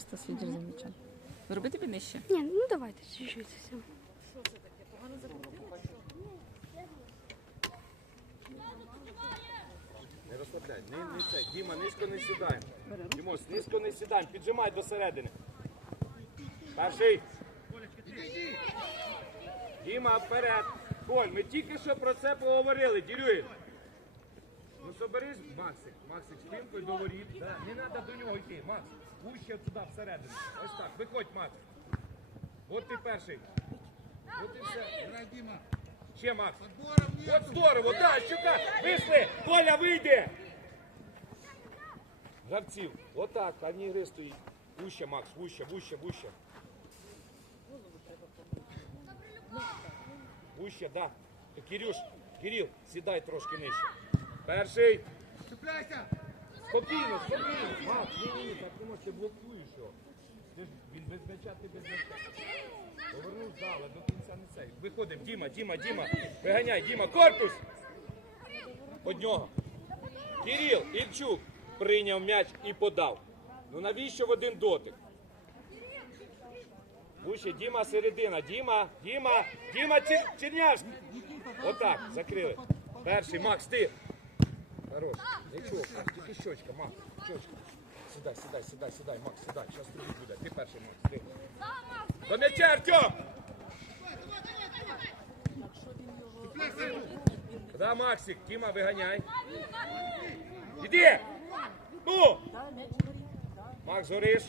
просто слідиш за м'ячем. Зроби тобі нижче. Ні, ну давайте чуть-чуть. все. Не розслабляй, не, не це. Діма, низько не сідай. Дімось, низько не сідай, піджимай до середини. Перший. Діма, вперед. Коль, ми тільки що про це поговорили, Дірюєш. Ну соберись, Максик, Максик, спинкою до воріт. Не треба до нього йти, Пуще туди всередину. Ось так, виходь, Макс. От ти перший. От і все. Ще, Макс. От здорово, да, сюди. Вийшли. Коля, вийди. Гравців. Отак, а не гри стоїть. Вуще, Макс, вуще, вуще, вуще. Вуще, да. Кирюш, Кирил, сідай трошки нижче. Перший. Спокійно, спокійно. Макс, ні, ні, ні, так не можеш, ти блокуєш. Ти ж, він без м'яча, ти без м'яча. Повернув зали, до кінця не цей. Виходимо, Діма, Діма, Діма. Виганяй, Діма, корпус! Од нього. Кирил, Ільчук прийняв м'яч і подав. Ну навіщо в один дотик? Вище, Діма, середина. Діма, Діма, Діма Чер- Чернявський. Отак, закрили. Перший, Макс, ти. Хорош. Нічого, тільки щочка, Макс, щочка. Сідай, сідай, сідай, сідай, Макс, сідай. Зараз тобі буде. Ти перший, Макс, ти. До м'яча, Артем! Да, Максик, Тіма, виганяй. Іди! Ну! Макс, гориш.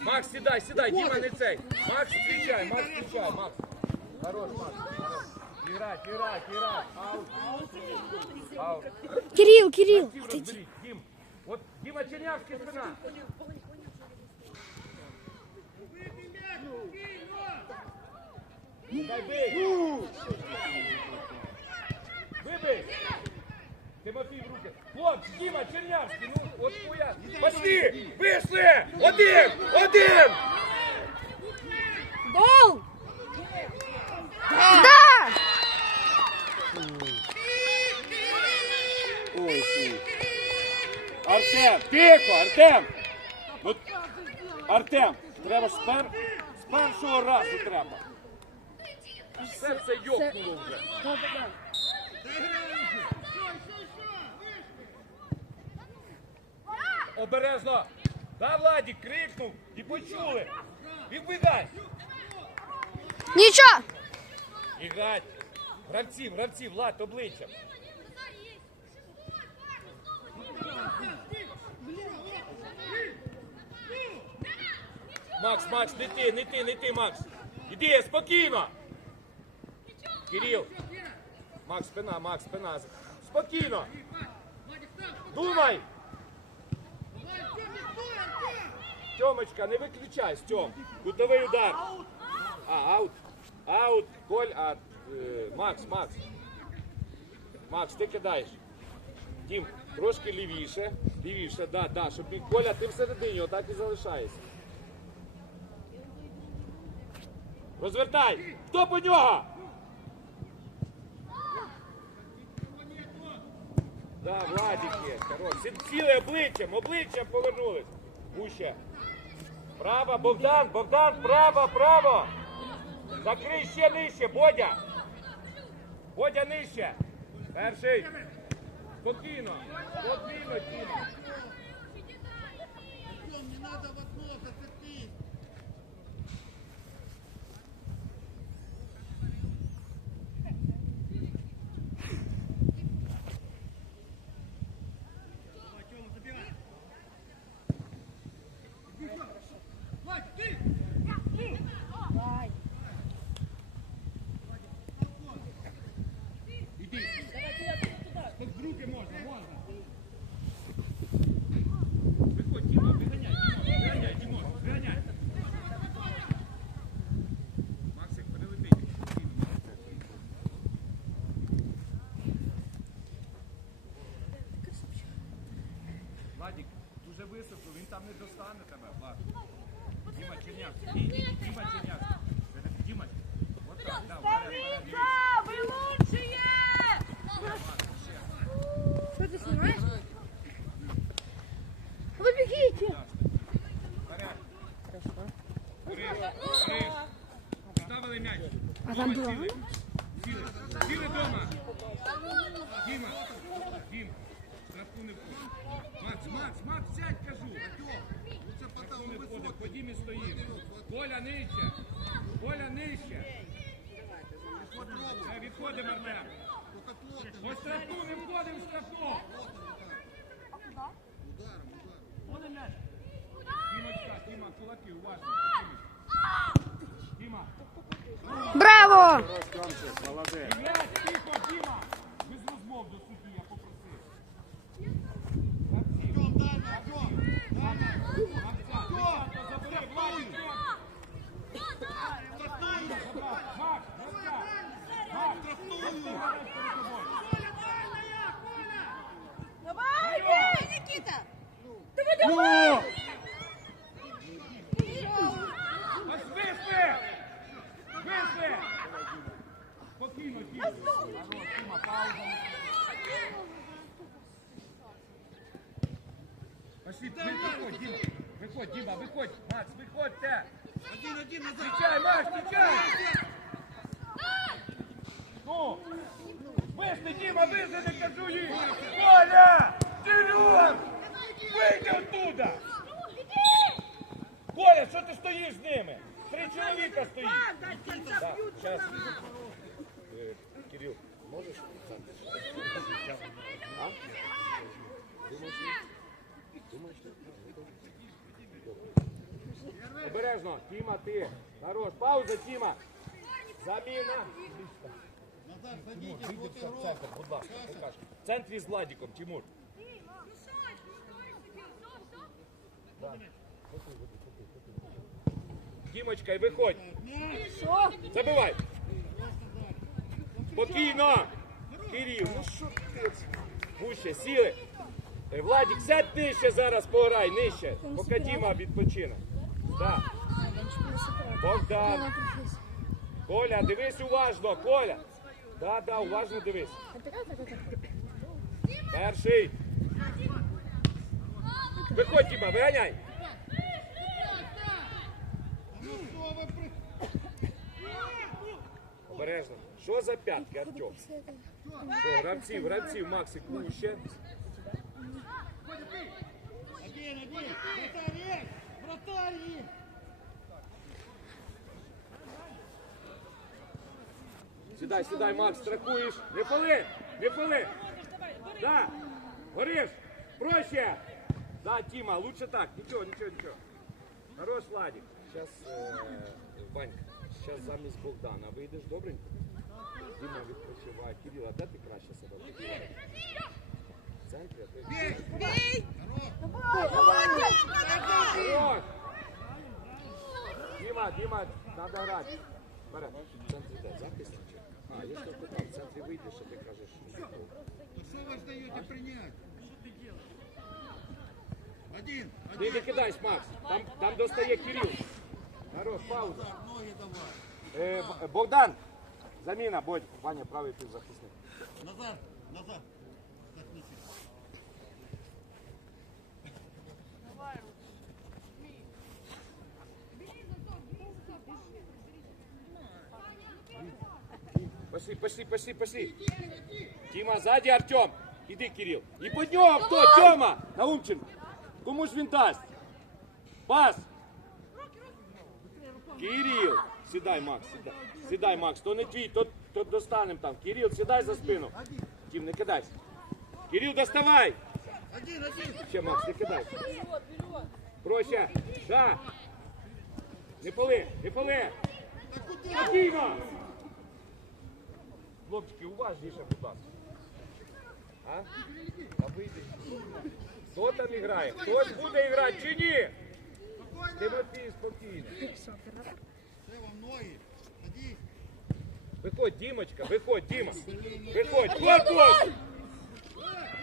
Макс, сідай, сідай, Діма не цей. Макс, включай, Макс, включай, Макс. Хорош, Макс. Іграй, іграй, іграй. Аут. Аут. Кирил, Кирил, Дім, отойди. розберіть, Дім. От Діма Чернявський спина. Дай бий. Вибий. Тимофій в руки. Хлопці, Діма Чернявський, ну от хуя. Пошли, вийшли. Один, один. Гол! Да! Ой, Артем, тихо, Артем. Ну, Артем, треба ж з, пер... з першого разу треба. Все це йокнуло вже. Обережно. Да, Владик, крикнув і почули. Відбігай. Нічого! Іграть. Гравців, гравців, Влад, обличчя. Макс, Макс, не ти, не ти, не ти, Макс. Іди, спокійно. Кирил. Макс, спина, Макс, спина. Спокійно. Думай. Тьомочка, не виключай, Стьом. Кутовий удар. А, аут. Аут. Коль, а е, Макс, Макс. Макс, ти кидаєш. Дім, трошки лівіше. Лівіше, да, да, щоб Коля, ти всередині, отак і залишаєшся. Розвертай! Хто по нього? Да, Владик є. Хорош. Обличчям, обличчям повернулись. Гуще. Право, Богдан, Богдан, право, право. Закрий ще нижче, Бодя. Бодя нижче. Перший. Спокійно. Спокійно, Тіма. Виходь, Діма, виганяй, Діма, виганяй, Дімо, виганяй. Максик, перелетить. Владик, дуже високо, він там не достане тебе, Влад. Діма, Чернявський, ні, ні, ні, Діма, Чернявський. Перед- Діма, от так, да, вперед, вперед, Что ты снимаешь? Вы бегите! А там була. Сіли. Сіли. Сіли дома. Діма. Дім. Штрафку не входить. Макс, Макс, Макс, сядь, кажу. Штрафку не входить. Ходім і стоїмо. Коля нижче. Коля нижче. Все, відходимо, Артем. Ось штрафку не входимо в штрафку. Дімочка, Діма, кулаки, уважно. Діма. Браво! Молодець. М'яч, тихо, Діма. Без розмов до суті, я попросив. Артем, дай на Артем. Забери, Владик. Макс, Макс, Макс. Давай, бей, Никита! Виспи! Спокійно, Діма. Діма, пауза. Пошли, виходь, Діма. Виходь, Діма, виходьте. Встречай, Макс, встречай! Ну! Вышли, Дима, высади, кажу їй! Коля! Серег! Вийди оттуда! Коля, що ти стоїш з ними? Три чоловіка стоїть! Так, зараз. Е, Кирил, можеш? А? Думаєш, ні? Думаєш, ні? Обережно, Тіма, ти. Хорош, пауза, Тіма. Заміна. Вийди вот в центр, будь ласка, покаж. В центрі з Владиком, Тимур. Дімочка, і виходь. Забивай. Спокійно. Кирил, ну що ти? Вуще, сіли. Е, Владик, сядь нижче зараз, пограй, нижче. Поки Діма відпочине. Так. Богдан. Коля, дивись уважно, Коля. Да, да, уважно дивись. Перший. Виходь, Діма, виганяй. Ну Обережно. Що за п'ятки, Артем? Що, гравців, гравців, Максик! Вратарь есть! Сідай, сідай, Макс, страхуєш. Не пали, не пали. Да, гориш, проще. Да, Тима, лучше так. Нічого, нічого, нічого. Хорош, Владик. Сейчас, Ванька, сейчас замість Богдана вийдеш, добренько? Діма відпочиває. Кирил, а де ти краще себе почуваєш? В центрі, а ти... Бей! Бей! Хорош! Хорош! Діма, Діма, треба грати. Вперед. В центрі де? Захист? чи? А, я що питав, в центрі вийдеш, а ти кажеш, що Ну что вы ждаете принять? Один, Ти один. не кидайся, Макс. Там, там достає Кирил. Хорош, пауза. Назад, ноги давай. Е, Б- Богдан, заміна, Бодь. Ваня, правий півзахисник. Назад, назад. Так, неси. Пошли, пошли, пошли, пошли. Тима, сзади Артем. Іди, Кирил. І под нього хто? Тьома! Наумченко. Кому ж він дасть? Пас. Кирил. Сідай, Макс, сідай. Сідай, Макс, то не твій, то, то достанем там. Кирил, сідай за спину. Тим, не кидайся. Кирил, доставай. Один, один. Ще, Макс, не кидайся. Проще. Да. Не поли, не куда? Спокійно! Хлопчики, уважніше, будь ласка. А? А вийди. Хто там грає? Хтось буде грати чи ні? Тимофій, спокійно. Виходь, Дімочка, виходь, Діма. Виходь, корпус!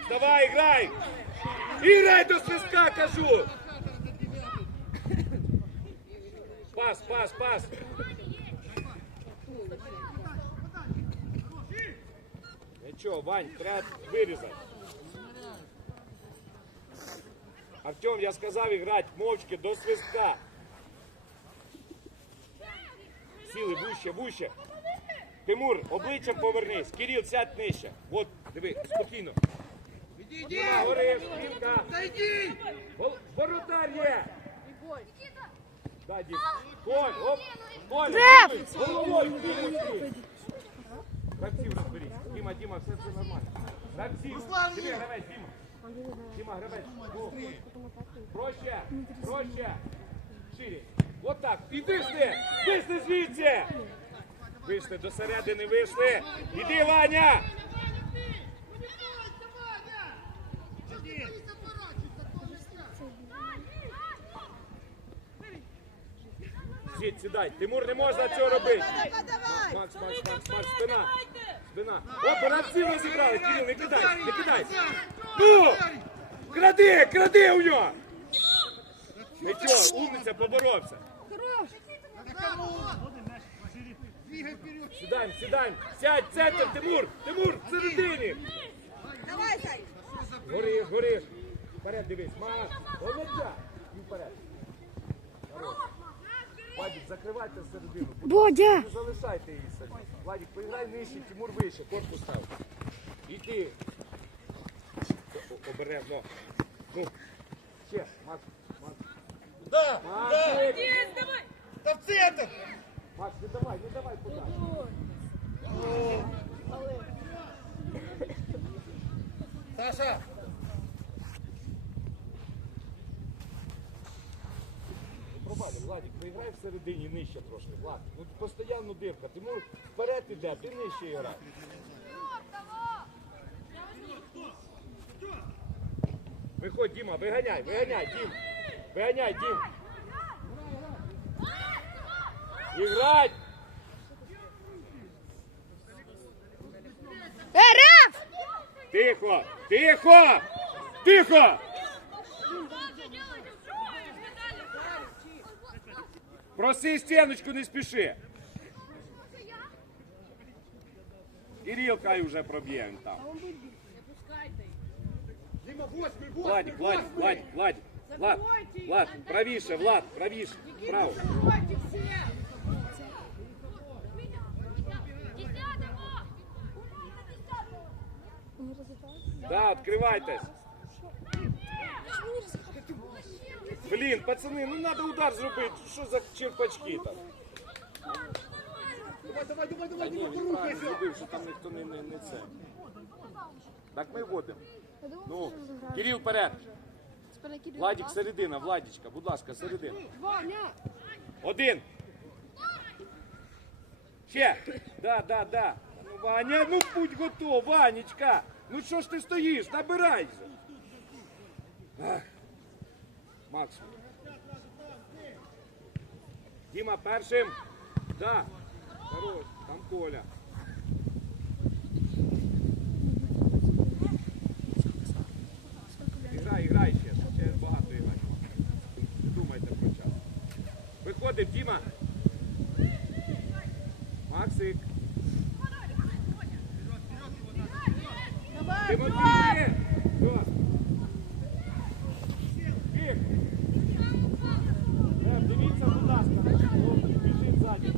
Давай, грай! І до свистка, кажу! Пас, пас, пас! Нічого, Вань, треба вирізати. Артем, я сказав грати мовчки до свистка. Сіли, вуще, вуще. Тимур, обличчям повернись. Кирил, сядь нижче. От, диви, спокійно. Иди, иди! Діма. Зайди! Воротар є. Да. Коль, оп. Коль, Треф! дивись, головою в Гравців розберіть. Діма, Діма, все це нормально. Гравців. Руслан, гравець, Діма. Діма, гравець. Проще, проще. Шире. Вот так. І вийшли. Вийшли звідси. Вийшли до середини, вийшли. Іди, Ваня. Сідь, сідай. Тимур, не можна цього робити. Давай, давай. Макс, Макс, Макс, Макс, спина. Спина. О, гравців розібрали. Кирил, не кидай, не кидай. Ну! Кради, кради у нього. Нічого, умниця, поборовся. Вперед! Сідаємо, сідаємо. Сядь, центр, Тимур, Тимур, в середині. Давай, Зай. Гориш, гориш. Вперед дивись, Макс. Молодця. І вперед. Хорош. Владик, закривайте середину. Бодя! Не залишайте її. Владик, поіграй нижче, Тимур вище, корпус став. І ти. О- Обережно. Ну, ще, Макс, Макс. Да! Максик! Да в центр! Макс, не давай, не давай куди. Саша! Пробач, Владик, поіграй всередині нижче трошки. Влад, ну постійно дивка. Тимур вперед іде, ти нижче грай. Виходь, Діма, виганяй, виганяй, Дім. Виганяй, Дім. Іграть! РФ! Тихо! Тихо! Тихо! Проси стіночку, не спіши. Кирил хай уже проб'є він там. Дима, восьмый, восьмый, Владик, Владик, Владик, Владик. Влад, Влад, правіше, Влад, правіше. Право. Да, відкривайтесь. Блін, пацани, ну треба удар зробити. Що за черпачки там? Давай, давай, давай, Та давай, ні, Дима, він порухайся! правильно зробив, що там ніхто не, не, не це. Так ми вводимо. Ну, Кирил вперед. Владик, середина, Владічка, будь ласка, середина. Один. Ще. Да, да, да. Ну, Ваня, ну будь готов, Ванечка. Ну що ж ти стоїш? Набирайся. Ах. Макс. Діма першим. Да. Хорош. Там Коля. Іграй, іграй ще. Ще багато іграй. Не думайте про час. Виходить, Діма. Максик. Біг. Лев, дивіться, будь ласка, біжить ззаді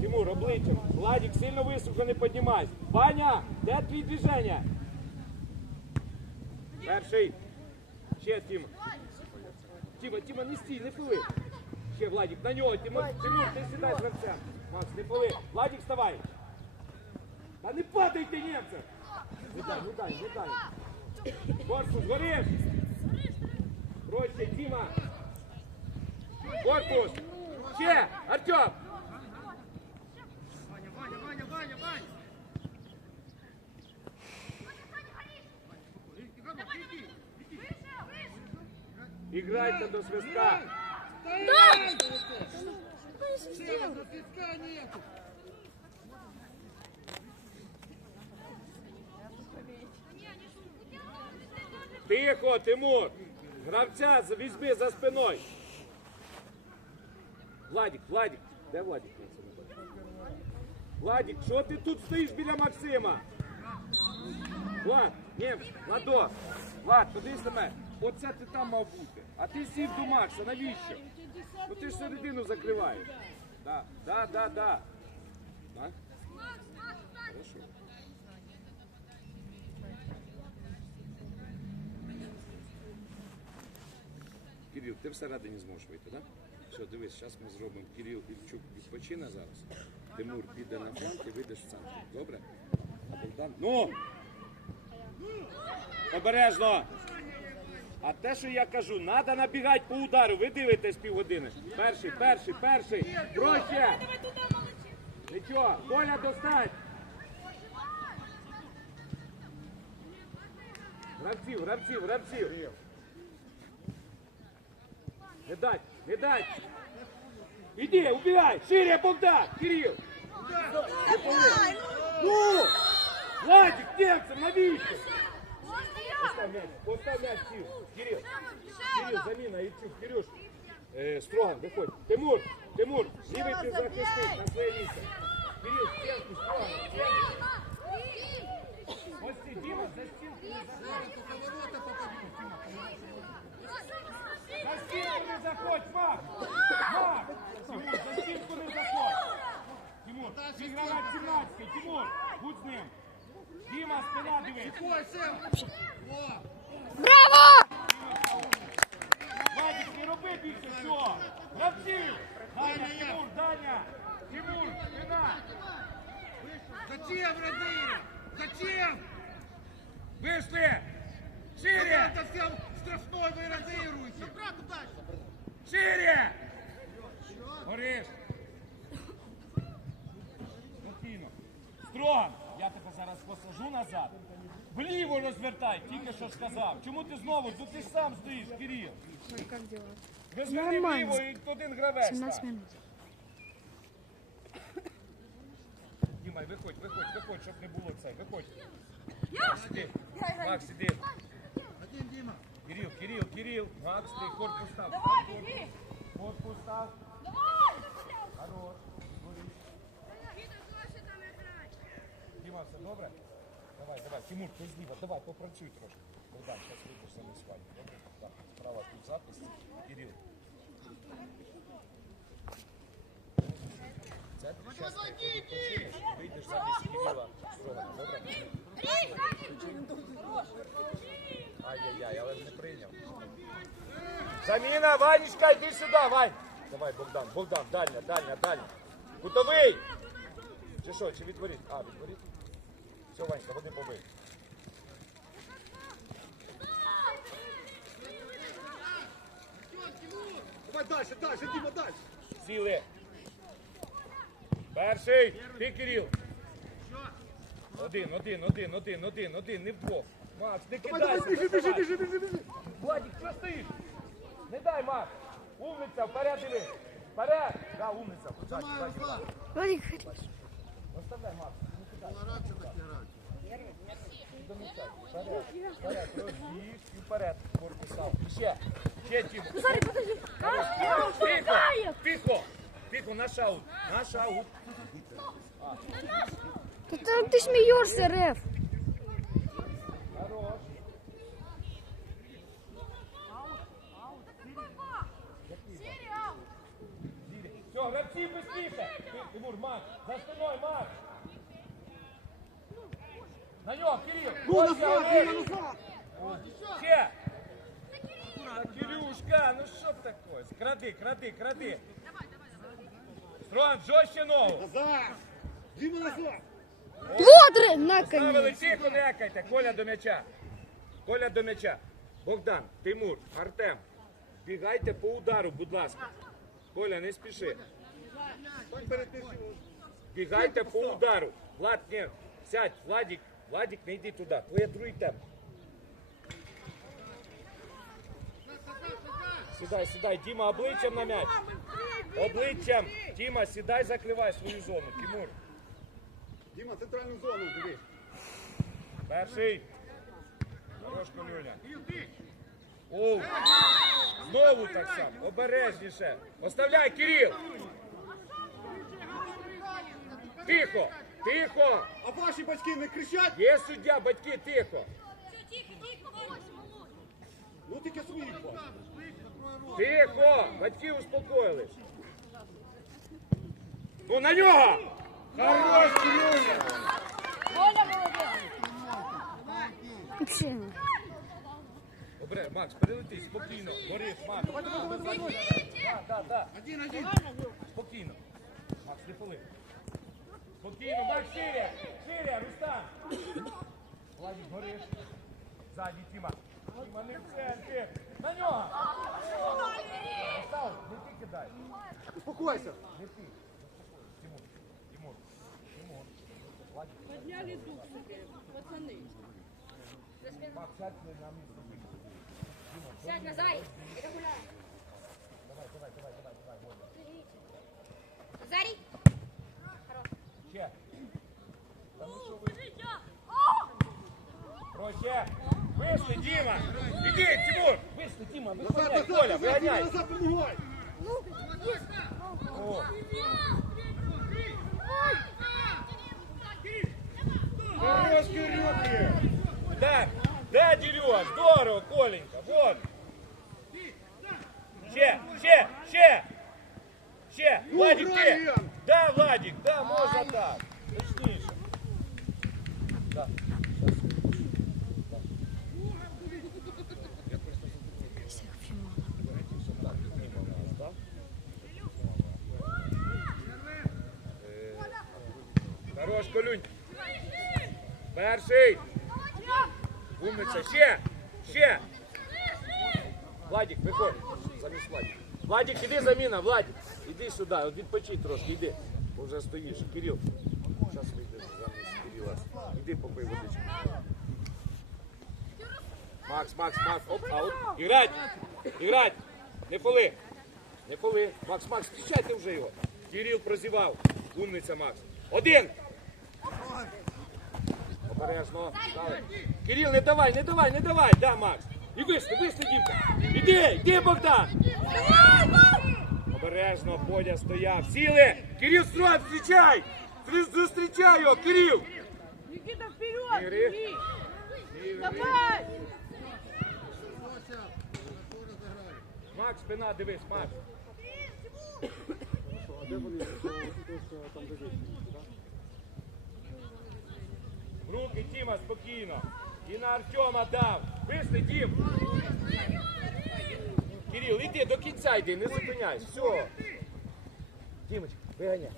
Тимур, обличчям. Владик, сильно високо не піднімайся. Ваня, де твій движення? Перший. Ще Тіма. Тіма, Тіма, не стій, не пили. Ще Владик, на нього, Тимур, Тимур, ти сідай з гравцем. Макс, не пили. Владик, вставай. Та не падайте, німця. Не дай, не дай, не дай. Корпус, гориш. Проще, Тіма. Корпус. Ще, Артем. Ваня, Ваня, Ваня, Ваня, Ваня! Іграйте до свистка. Сева, за свистка нету! Тихо, Тимур. Гравця з- візьми за спиною. Владик, Владик. Де Владик? Я це не бачу. Владик, що ти тут стоїш біля Максима? Влад, ні, Владо, Влад, на мене. Оце ти там мав бути. А ти сів до Макса, навіщо? Ну ти ж середину закриваєш. Да, да, да, да. Да? Хорошо. Кирил, ти всередині зможеш вийти, так? Да? Все, дивись, зараз ми зробимо. Кирил Ільчук відпочине зараз. Тимур піде на фронт і вийдеш в центр. Добре? Богдан. Ну! Обережно! А те, що я кажу, треба набігати по удару. Ви дивитесь півгодини. Перший, перший, перший. Проще! Нічого, Коля достань! Гравців, гравців, гравців. Не дать, не дать. Иди, убегай! Шире, Богдан! Кирилл! Давай, Ну! Владик, Немцев, навіщо? Поставь мяч, поставь мяч, Кирилл. Кирилл, Ільчук, Кирюш. Е, Строган, виходь. Тимур, Тимур, лівий ти захисник на своє місце. Кирилл, стінку, Строган, стінку. Ось ти, Діма, за стінку не заходь. Тимур, ти гравець 17 Тимур, будь з ним! Діма, спина дивись! Ой, Сем. О, Браво! Вадик, не роби більше всього! Гравців! Даня, Тимур, Даня! Тимур, спина! Зачем, родные? Зачем? Вийшли! Шире! Это всем страшной вы разыгрываете. Обратно дальше. Шире! Гориш! Строган, я тебе зараз посажу назад. Вліво розвертай, тільки що сказав. Чому ти знову? Тут ти ж сам стоїш, Кирил. Розверни Нормально. вліво і один гравець. 17 стань. минут. Дімай, виходь, виходь, виходь, щоб не було це. Виходь. Макс, сиди. Макс, сиди. Кирил, Кирил, Кирил. Макс, ти корпус став. Корпус. Корпус став. Хорош. Гориш. Діма, все добре? Давай, давай. Тимур, ти зліва. Давай, попрацюй трошки. Богдан, зараз вийдеш самі свадьбу. Добре? Так, справа тут запис. Кирил. Це ти зараз вийдеш замість Кирила Строгана, добре? Ай-яй-яй, але ж не прийняв. Заміна, Ванечка, йди сюди, Вань. Давай, Богдан, Богдан, дальня, дальня, дальня. Кутовий! Чи що, чи відворіт? А, відворіт? Все, Ванечка, води побий. Давай дальше, дальше, Дима, дальше. Сіли. Перший. Ти, Кирил. Один, один, один, один, один, один, не вдвох. Макс, не кидайся. Бежи, бежи, доставай. бежи, бежи, бежи. Владик, що стоїш? Не дай, Макс. Умниця, вперед диви. Вперед. Да, умниця. Давай, Владик, хорош. Оставляй, Макс. Не кидай так играть. До м'яча. Вперед, вперед, розбіг і вперед. Корпус. Ще, ще, Тімо. Тихо, тихо, тихо, наш аут, наш аут. Да там ты смеешься, Реф. Хорош. Все. Ти- Тимур, Макс, за спиною, Макс. На нього, Кирил. Ну, назад, ось. назад. Ще. Кирюшка, ну що б таке? Кради, кради, кради. Строн, жорстче ногу. Назад. Дима, назад. Вот, Реф, на Ставили тихо, не екайте. Коля до м'яча. Коля до м'яча. Богдан, Тимур, Артем. Бігайте по удару, будь ласка. Коля, не спіши. Бігайте по удару. Влад, ні. Сядь, Владик. Владик, не йди туди. Твоє другий темп. Сідай, сідай. Діма, обличчям на м'яч. Обличчям. Діма, сідай, закривай свою зону. Тимур. Дима, центральную зону бери. Перший. Хорош, Колюня. Оу. Знову так само. Обережніше. Оставляй, Кирил. Тихо. Тихо! А ваші батьки не кричать? Є суддя, батьки, тихо! Ну тільки своїх. Тихо! Батьки успокоїлись. Ну на нього! Хорош, Кирюня! Добре, Макс, перелети, спокійно. Борис, Макс. Один, один. Спокійно. Макс, не поли. Спокійно, Макс, шире. Шире, Рустам. Владик, гориш. Ззаді, Тіма. Тіма, не в центрі. На нього. Остав, не ти кидай. Успокойся. Не ти. Тимур, Тимур, Тимур. Владик. Подняли дух себе, пацаны. Макс, сядь на місце. Сядь на Зарі. Давай, давай, давай, давай, давай. Можна. Зарі. Проще. Вийшли, Діма. Іди, Тимур. Вийшли, Діма. Назад, Виходяй, назад, Коля, назад, виганяй. назад, помогай. О. Хорош, Кирюхи. Да, да, Дерёж, здорово, Коленька, вот. Ще, ще, ще. Ще, Ну, Владик, грай, ти. Ян. Да, Владик, да, можна так. Точніше. Да. Хорош, Колюнь. Перший. Умниця. Ще. Ще. Владик, виходь. Замість Владик. Владик, іди заміна, Владик. Іди сюди, от відпочинь трошки, іди. Бо вже стоїш. Кирил. Зараз вийдеш замість Кирила. Іди попий водичку. Макс, Макс, Макс, оп, аут. Іграть! Іграть! Не поли! Не поли! Макс, Макс, зустрічайте вже його. Кирил прозівав. Умниця, Макс. Один! Обережно. Кирил, не давай, не давай, не давай. Да, Макс. І вийшли, вийшли, Дімка. Іди, іди, Богдан. Обережно, Бодя стояв. Сіли! Кирил, строй, зустрічай! Зу- Зустрічай його, Кирил! Никита, вперед! Игорь. Давай! Макс, спина, дивись, Макс. Руки, Тіма, спокійно. І на Артема дав. Вийшли, Дім. Кирил, іди до кінця йди, не зупиняйся. Все. Дімочка, виганяй.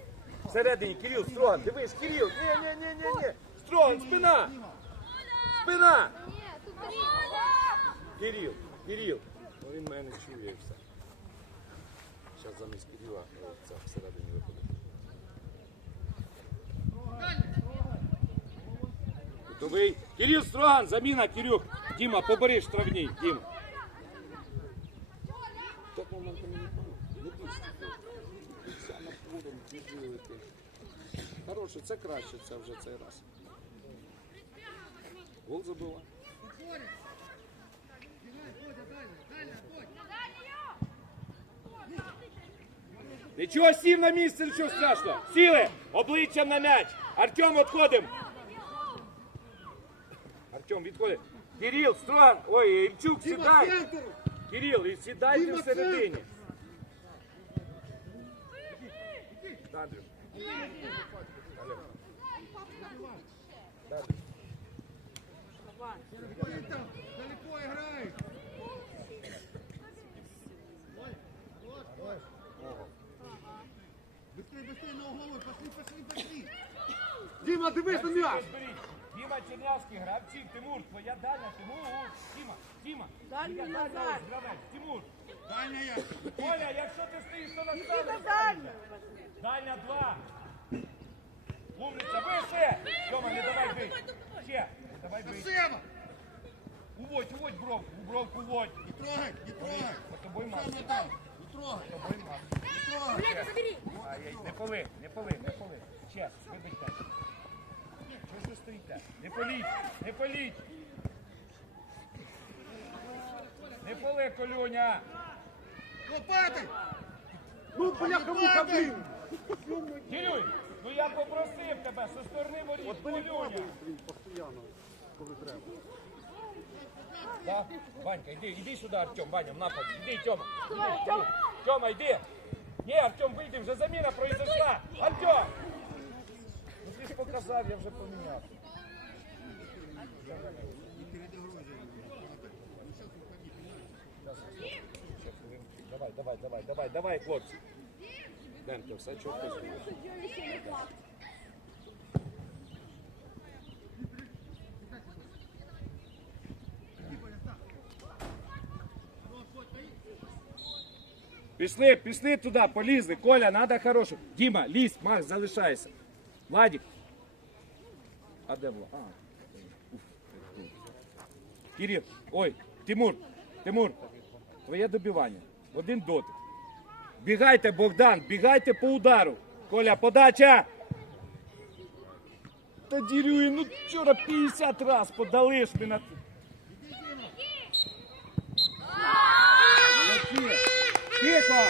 Всередині, Кирил, Строган, дивись, Кирил. Ні, ні, ні, ні, ні. Строган, спина. Спина. Кирил, Кирил. Ну він мене чує все. Зараз замість Кирила це всередині виходить. Готовий. Кирил Строган, заміна, Кирюх. Діма, побери штрафній, Дім. Хороше, це краще, це вже цей раз. Гол забила. Нічого, сів на місце, нічого страшного. Сіли, обличчям на м'яч. Артем, відходимо. Артем, відходи. Кирил, Строган, ой, Ільчук, Діма, сідай. центр. Кирил, і сідайте Діма, всередині. Андрюш. Олег. Андрюш. Ты там далеко играешь. Быстрее, быстрее на угловой. Пошли, пошли, пошли. Дима, дивись на м'яч. Діма гравців, Тимур, твоя дальня, Тимур, Діма, Діма. Дальня назад. гравець, Тимур. Дальня я. Оля, якщо ти стоїш, то на ставиш. дальнюю! Дальня два. Умниця, вище. Тьома, не давай бий. Ще, не давай бий. Сема. Уводь, уводь бровку, у бровку уводь. Не трогай, не трогай. По тобою Сам отдам. Не трогай, по тобою Макс. не трогай. Ай-яй, не поли, не поли, не поли. Ще, вибийте. Чого ви стоїте? Не політь, не політь. Не поли, Колюня. Лопатой. Ну, бляха, муха, блин. Кирюй, Ну я попросив тебе, зі сторони воріт, Полюня. постійно, коли треба. Да? Ванька, іди, іди сюди, Артем, Ваня, в напад. Іди, Тьома. Іди, іди. Тьома, йди. Ні, Артем, вийди, вже заміна произошла. Артем! Ну ти ж показав, я вже поміняв. Давай, давай, давай, давай, давай, хлопці. Демте, все чого. Пішли, пішли туди, полізли. Коля, надо хорошу. Діма, лізь, Макс, залишайся. Владік. А де Влад? Кирил, ой, Тимур, Тимур, твоє добивання. Один дотик. Бігайте, Богдан, бігайте по удару. Коля, подача! Та дірюй, ну вчора 50 раз подали ж ти на. Тихо!